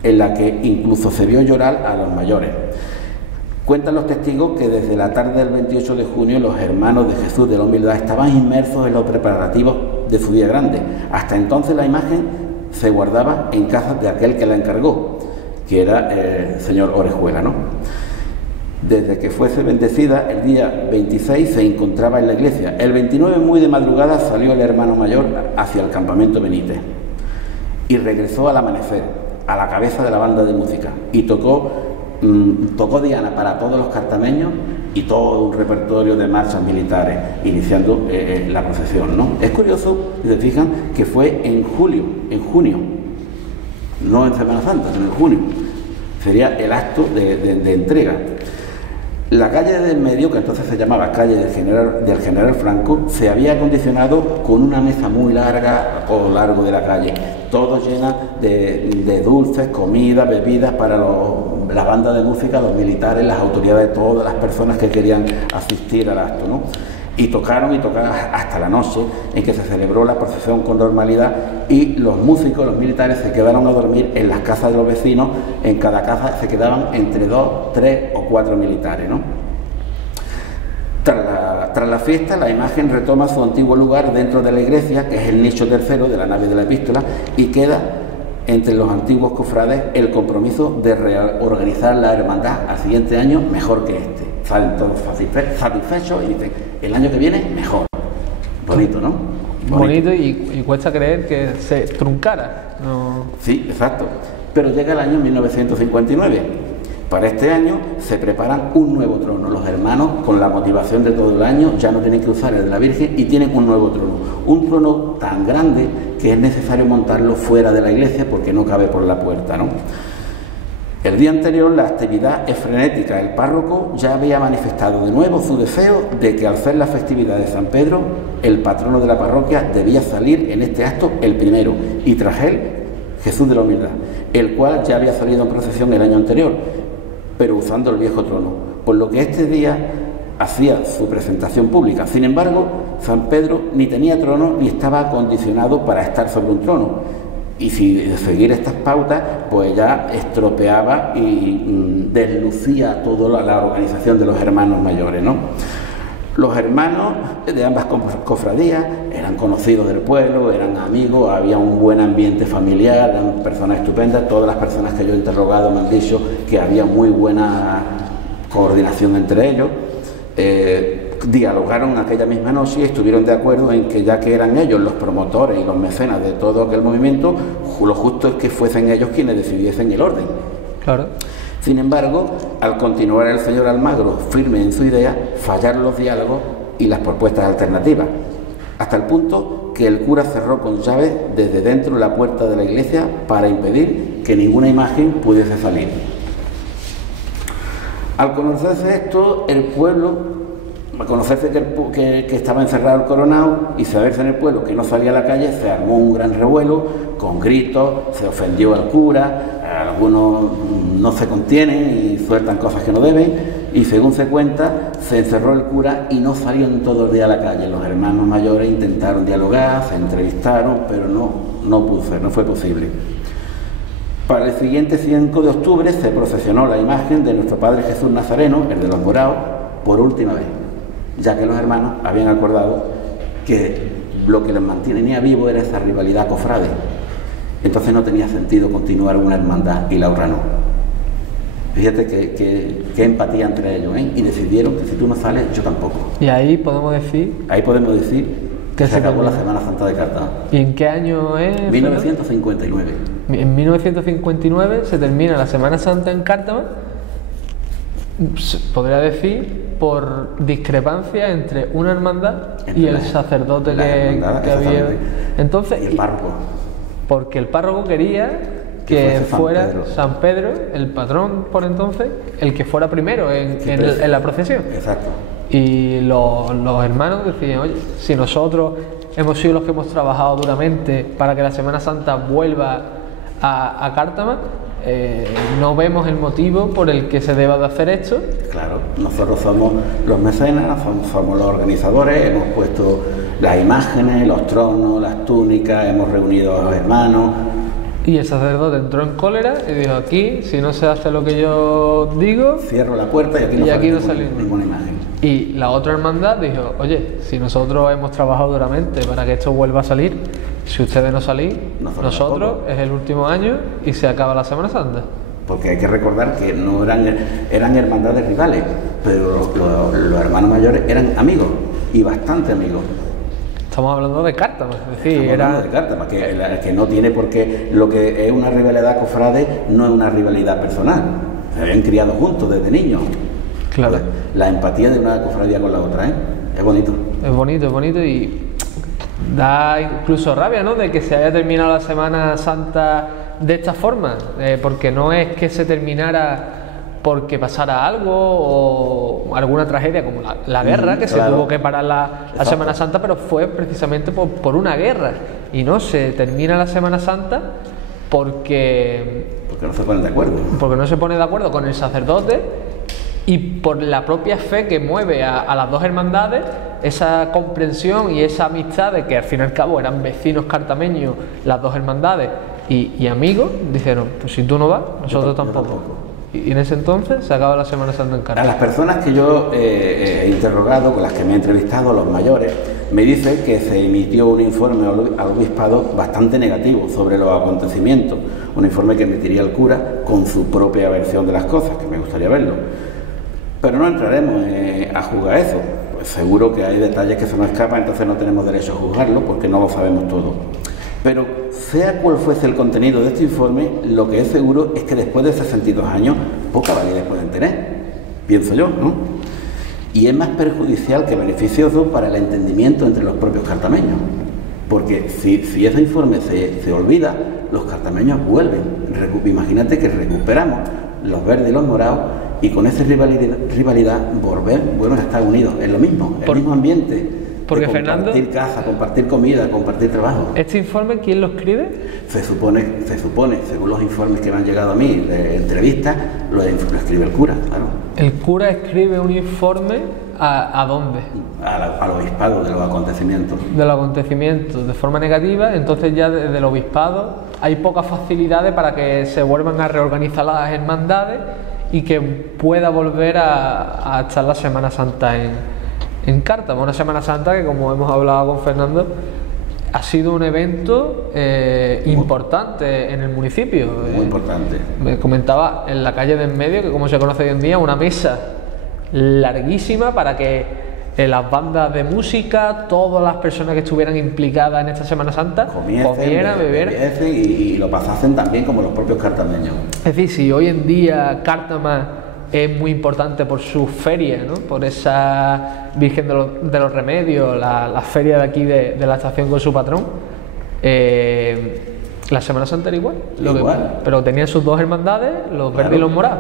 en la que incluso se vio llorar a los mayores. Cuentan los testigos que desde la tarde del 28 de junio los hermanos de Jesús de la Humildad estaban inmersos en los preparativos de su día grande. Hasta entonces la imagen se guardaba en casa de aquel que la encargó, que era el señor Orejuela, ¿no? Desde que fuese bendecida, el día 26 se encontraba en la iglesia. El 29, muy de madrugada, salió el hermano mayor hacia el campamento Benítez y regresó al amanecer, a la cabeza de la banda de música, y tocó diana para todos los cartameños y todo un repertorio de marchas militares, iniciando la procesión, ¿no? Es curioso, si se fijan, que fue en junio, no en Semana Santa, sino en junio. Sería el acto de entrega. La calle del medio, que entonces se llamaba calle del General Franco, se había acondicionado con una mesa muy larga a todo lo largo de la calle, todo llena de dulces, comidas, bebidas para la banda de música, los militares, las autoridades, todas las personas que querían asistir al acto, ¿no? Y tocaron hasta la noche, en que se celebró la procesión con normalidad, y los músicos, los militares, se quedaron a dormir en las casas de los vecinos. En cada casa se quedaban entre 2, 3 o 4 militares, ¿no? Tras la fiesta, la imagen retoma su antiguo lugar dentro de la iglesia, que es el nicho tercero de la nave de la epístola, y queda entre los antiguos cofrades el compromiso de reorganizar la hermandad al siguiente año mejor que este. Salen todos satisfechos y dicen, el año que viene mejor. Bonito, ¿no? Bonito y cuesta creer que se truncara, ¿no? Sí, exacto. Pero llega el año 1959. Para este año se preparan un nuevo trono. Los hermanos, con la motivación de todo el año, ya no tienen que usar el de la Virgen y tienen un nuevo trono. Un trono tan grande que es necesario montarlo fuera de la iglesia porque no cabe por la puerta, ¿no? El día anterior la actividad es frenética. El párroco ya había manifestado de nuevo su deseo de que al ser la festividad de San Pedro, el patrono de la parroquia debía salir en este acto el primero, y tras él Jesús de la Humildad, el cual ya había salido en procesión el año anterior, pero usando el viejo trono, por lo que este día hacía su presentación pública. Sin embargo, San Pedro ni tenía trono ni estaba acondicionado para estar sobre un trono. Y si seguir estas pautas, pues ya estropeaba y deslucía toda la organización de los hermanos mayores, ¿no? Los hermanos de ambas cofradías eran conocidos del pueblo, eran amigos, había un buen ambiente familiar, eran personas estupendas. Todas las personas que yo he interrogado me han dicho que había muy buena coordinación entre ellos. Dialogaron aquella misma noche y estuvieron de acuerdo en que, ya que eran ellos los promotores y los mecenas de todo aquel movimiento, lo justo es que fuesen ellos quienes decidiesen el orden. Claro. Sin embargo, al continuar el señor Almagro firme en su idea, fallaron los diálogos y las propuestas alternativas, hasta el punto que el cura cerró con llave desde dentro la puerta de la iglesia para impedir que ninguna imagen pudiese salir. Al conocerse esto, el pueblo, al conocerse que estaba encerrado el coronado y saberse en el pueblo que no salía a la calle, se armó un gran revuelo con gritos, se ofendió al cura, algunos no se contienen y sueltan cosas que no deben, y según se cuenta, se encerró el cura y no salió en todo el día a la calle. Los hermanos mayores intentaron dialogar, se entrevistaron, pero no fue posible. Para el siguiente 5 de octubre se procesionó la imagen de nuestro Padre Jesús Nazareno, el de los Morados, por última vez, ya que los hermanos habían acordado que lo que les mantenía vivo era esa rivalidad cofrade. Entonces no tenía sentido continuar una hermandad y la otra no. Fíjate qué empatía entre ellos, ¿eh? Y decidieron que si tú no sales, yo tampoco. Y ahí podemos decir que se acabó la Semana Santa de Cartago. ¿Y en qué año es? 1959. En 1959 se termina la Semana Santa en Cártama podría decir por discrepancia entre una hermandad y el sacerdote que había. Entonces, y el párroco. Porque el párroco quería que fuera San Pedro, el patrón por entonces, el que fuera primero en la procesión. Exacto. Y los hermanos decían, oye, si nosotros hemos sido los que hemos trabajado duramente para que la Semana Santa vuelva a Cártama, no vemos el motivo por el que se deba de hacer esto. Claro, nosotros somos los mecenas, somos los organizadores, hemos puesto las imágenes, los tronos, las túnicas, hemos reunido a los hermanos. Y el sacerdote entró en cólera y dijo, aquí, si no se hace lo que yo digo, cierro la puerta y aquí no sale ninguna imagen. Y la otra hermandad dijo, oye, si nosotros hemos trabajado duramente para que esto vuelva a salir, si ustedes no salís, nosotros es el último año y se acaba la Semana Santa. Porque hay que recordar que no eran hermandades rivales, pero los hermanos mayores eran amigos, y bastante amigos. Estamos hablando de Cártama, es decir, hablando de Cártama, que no tiene por qué, lo que es una rivalidad cofrade no es una rivalidad personal. Se habían criado juntos desde niños. Claro. La empatía de una cofradía con la otra, ¿eh? Es bonito. Es bonito y da incluso rabia, ¿no?, de que se haya terminado la Semana Santa de esta forma, porque no es que se terminara porque pasara algo o alguna tragedia como la guerra, que claro, se tuvo que parar la Semana Santa, pero fue precisamente por una guerra, y no se termina la Semana Santa porque no se ponen de acuerdo. Porque no se pone de acuerdo con el sacerdote y por la propia fe que mueve a las dos hermandades, esa comprensión y esa amistad de que al fin y al cabo eran vecinos cartameños las dos hermandades y amigos, dijeron, pues si tú no vas, nosotros tampoco. Y en ese entonces se acaba la Semana Santa en Cártama. A las personas que yo he interrogado, con las que me he entrevistado, los mayores, me dicen que se emitió un informe al obispado bastante negativo sobre los acontecimientos, un informe que emitiría el cura con su propia versión de las cosas, que me gustaría verlo. Pero no entraremos a juzgar eso, pues seguro que hay detalles que se nos escapan, entonces no tenemos derecho a juzgarlo porque no lo sabemos todo. Pero sea cual fuese el contenido de este informe, lo que es seguro es que después de 62 años, poca validez pueden tener, pienso yo, ¿no? Y es más perjudicial que beneficioso para el entendimiento entre los propios cartameños, porque si ese informe se olvida, los cartameños vuelven. Imagínate que recuperamos los verdes y los morados y con esa rivalidad vuelven a estar unidos, es lo mismo, el mismo ambiente. Porque compartir casa, compartir comida, compartir trabajo. ¿Este informe quién lo escribe? Se supone, según los informes que me han llegado a mí de entrevistas, lo escribe el cura, claro. ¿El cura escribe un informe a dónde? Al obispado de los acontecimientos. De los acontecimientos, de forma negativa, entonces ya desde el obispado hay pocas facilidades para que se vuelvan a reorganizar las hermandades y que pueda volver a estar la Semana Santa en Cártama, una Semana Santa que, como hemos hablado con Fernando, ha sido un evento importante en el municipio. Muy importante. Me comentaba en la calle de en medio, que como se conoce hoy en día, una mesa larguísima para que las bandas de música, todas las personas que estuvieran implicadas en esta Semana Santa, comieran, beber y lo pasasen también como los propios cartameños. Es decir, si hoy en día Cártama es muy importante por su feria, ¿no?, por esa Virgen de los Remedios, la feria de aquí de la estación con su patrón, la Semana Santa era igual. Pero tenía sus dos hermandades, los verdes y los morados.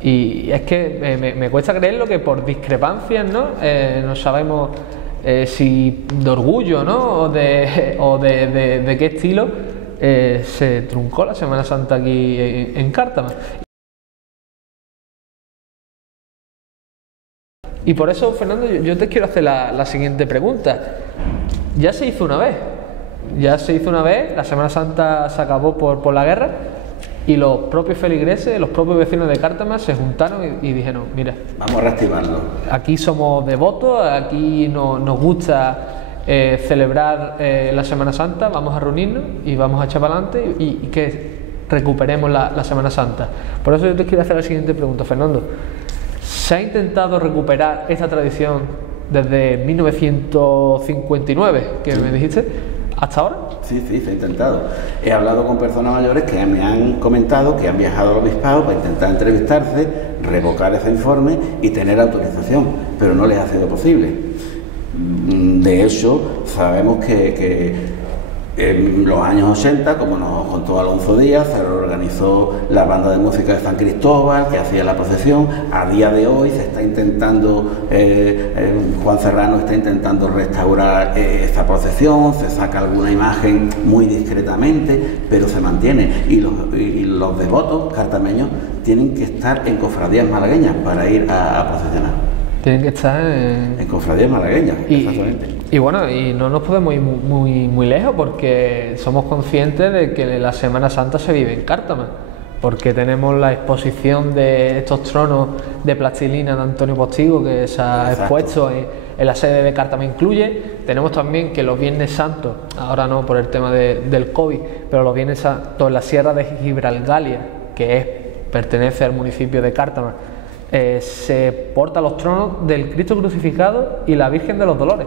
Y es que me cuesta creerlo que por discrepancias, ¿no? No sabemos si de orgullo, ¿no?, o de qué estilo se truncó la Semana Santa aquí en Cártama. Y por eso, Fernando, yo te quiero hacer la siguiente pregunta. Ya se hizo una vez, la Semana Santa se acabó por la guerra y los propios feligreses, los propios vecinos de Cártama se juntaron y dijeron, mira, vamos a reactivarlo. Aquí somos devotos, aquí nos gusta celebrar la Semana Santa, vamos a reunirnos y vamos a echar para adelante y que recuperemos la Semana Santa. Por eso yo te quiero hacer la siguiente pregunta, Fernando. ¿Se ha intentado recuperar esta tradición desde 1959, que me dijiste? hasta ahora. Sí, se ha intentado. He hablado con personas mayores que me han comentado que han viajado al obispado para intentar entrevistarse, revocar ese informe y tener autorización, pero no les ha sido posible. De hecho, sabemos que en los años 80, como nos contó Alonso Díaz, se reorganizó la banda de música de San Cristóbal, que hacía la procesión. A día de hoy se está intentando, Juan Serrano está intentando restaurar esta procesión, se saca alguna imagen muy discretamente, pero se mantiene. Y los devotos cartameños tienen que estar en cofradías malagueñas para ir a procesionar. Tienen que estar en cofradías malagueñas, exactamente. Y bueno, y no nos podemos ir muy lejos, porque somos conscientes de que la Semana Santa se vive en Cártama, porque tenemos la exposición de estos tronos de plastilina de Antonio Postigo que se ha expuesto en la sede de Cártama Incluye. Tenemos también que los Viernes Santos, ahora no por el tema del COVID, pero los Viernes Santos en la Sierra de Gibralgalia, que pertenece al municipio de Cártama, se porta los tronos del Cristo crucificado y la Virgen de los Dolores,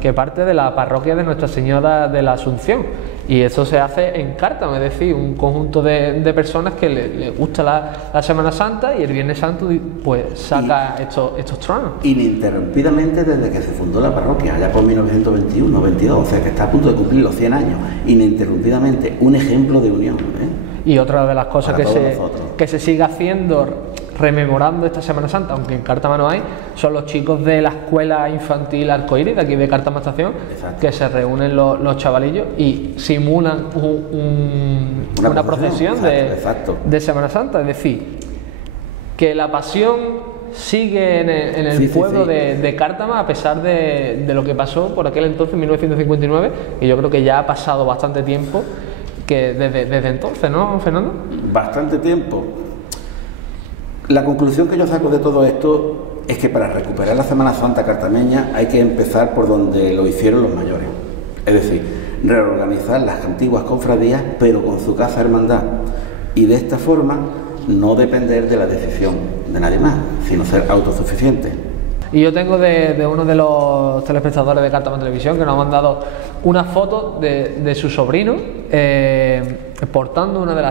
que parte de la parroquia de Nuestra Señora de la Asunción, y eso se hace en Cártama, es decir, un conjunto de personas que le gusta la Semana Santa, y el Viernes Santo pues saca estos tronos. Ininterrumpidamente desde que se fundó la parroquia, allá por 1921-22, o sea que está a punto de cumplir los 100 años, ininterrumpidamente, un ejemplo de unión. Y otra de las cosas que se sigue haciendo, rememorando esta Semana Santa, aunque en Cártama no hay, son los chicos de la escuela infantil Arcoíris de aquí de Cártama Estación, que se reúnen los chavalillos y simulan una procesión de Semana Santa. Es decir, que la pasión sigue en el pueblo de Cártama, a pesar de lo que pasó por aquel entonces, 1959, y yo creo que ya ha pasado bastante tiempo que desde entonces, ¿no, Fernando? Bastante tiempo. La conclusión que yo saco de todo esto es que para recuperar la Semana Santa cartameña hay que empezar por donde lo hicieron los mayores, es decir, reorganizar las antiguas cofradías pero con su casa hermandad, y de esta forma no depender de la decisión de nadie más, sino ser autosuficiente. Y yo tengo de uno de los telespectadores de Cártama Televisión que nos ha mandado una foto de su sobrino portando una de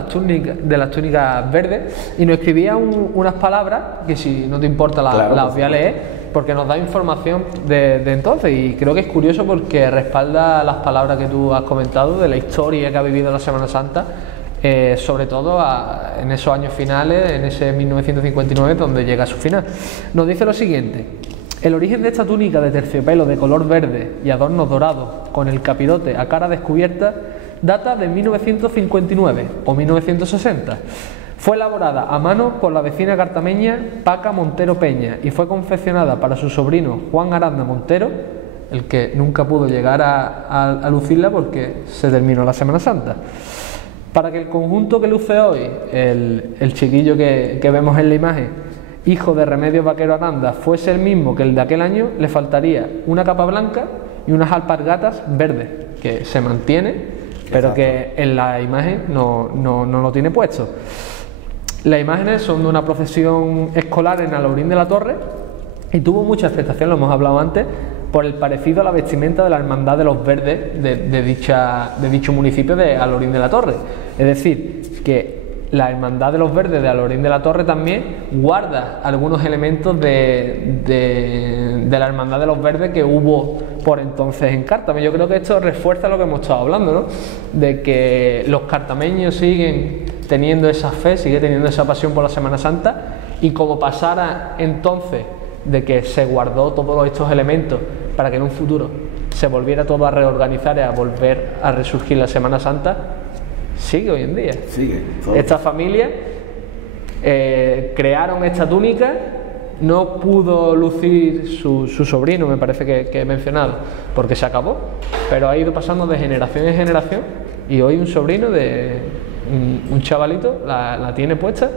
las túnicas verdes, y nos escribía unas palabras que, si no te importa, las voy a leer, porque nos da información de entonces, y creo que es curioso porque respalda las palabras que tú has comentado de la historia que ha vivido la Semana Santa, sobre todo en esos años finales, en ese 1959 donde llega a su final. Nos dice lo siguiente: el origen de esta túnica de terciopelo de color verde y adornos dorados con el capirote a cara descubierta data de 1959 o 1960. Fue elaborada a mano por la vecina cartameña Paca Montero Peña y fue confeccionada para su sobrino Juan Aranda Montero, el que nunca pudo llegar a lucirla porque se terminó la Semana Santa. Para que el conjunto que luce hoy, el chiquillo que vemos en la imagen, hijo de Remedios Vaquero Aranda, fuese el mismo que el de aquel año, le faltaría una capa blanca y unas alpargatas verdes, que se mantiene, pero que en la imagen no lo tiene puesto. Las imágenes son de una procesión escolar en Alhaurín de la Torre, y tuvo mucha expectación, lo hemos hablado antes, por el parecido a la vestimenta de la Hermandad de los Verdes de dicho municipio de Alhaurín de la Torre. Es decir, que la Hermandad de los Verdes de Alhaurín de la Torre también guarda algunos elementos de la Hermandad de los Verdes que hubo por entonces en Cártama. Yo creo que esto refuerza lo que hemos estado hablando, ¿no? De que los cartameños siguen teniendo esa fe, siguen teniendo esa pasión por la Semana Santa, y como pasara entonces de que se guardó todos estos elementos para que en un futuro se volviera todo a reorganizar y a volver a resurgir la Semana Santa, sigue hoy en día. Sigue. Esta familia crearon esta túnica, no pudo lucir su sobrino, me parece que he mencionado, porque se acabó, pero ha ido pasando de generación en generación, y hoy un sobrino de un chavalito la tiene puesta.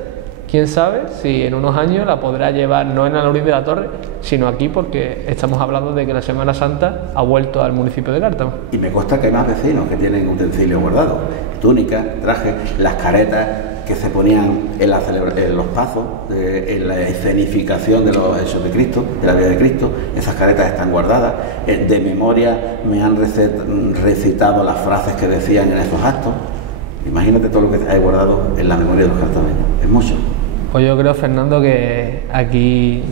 Quién sabe si en unos años la podrá llevar no en Alhaurín de la Torre, sino aquí, porque estamos hablando de que la Semana Santa ha vuelto al municipio de Cártama. Y me consta que hay más vecinos que tienen utensilios guardados, túnicas, trajes, las caretas que se ponían en los pasos, en la escenificación de los hechos de Cristo, de la vida de Cristo. Esas caretas están guardadas. De memoria me han recitado las frases que decían en esos actos. Imagínate todo lo que hay guardado en la memoria de los cartameños. Es mucho. Pues yo creo, Fernando, que aquí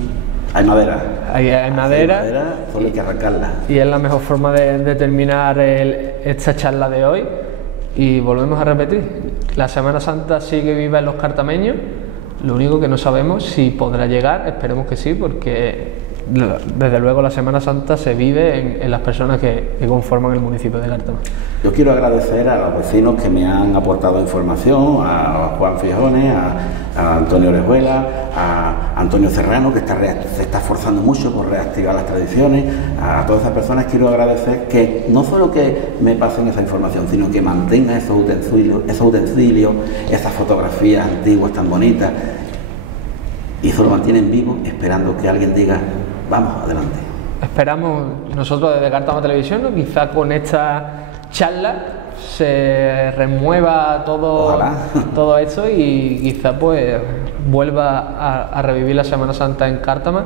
hay madera. Hay madera, solo hay que arrancarla. Y es la mejor forma de terminar esta charla de hoy. Y volvemos a repetir, la Semana Santa sigue viva en los cartameños, lo único que no sabemos si podrá llegar, esperemos que sí, porque desde luego la Semana Santa se vive en las personas que conforman el municipio de Cártama. Yo quiero agradecer a los vecinos que me han aportado información, a Juan Fijones, a Antonio Orejuela, a Antonio Serrano, que se está esforzando mucho por reactivar las tradiciones. A todas esas personas quiero agradecer que no solo que me pasen esa información, sino que mantengan esos utensilios, esas fotografías antiguas tan bonitas, y eso lo mantienen vivo, esperando que alguien diga: vamos, adelante. Esperamos nosotros desde Cártama Televisión, ¿no? Quizá con esta charla se remueva todo esto y quizá pues vuelva a revivir la Semana Santa en Cártama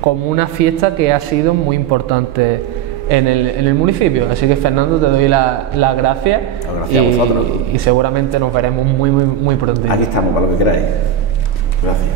como una fiesta que ha sido muy importante en el municipio. Así que, Fernando, te doy las gracias. Gracias a vosotros. Y seguramente nos veremos muy pronto. Aquí estamos para lo que queráis. Gracias.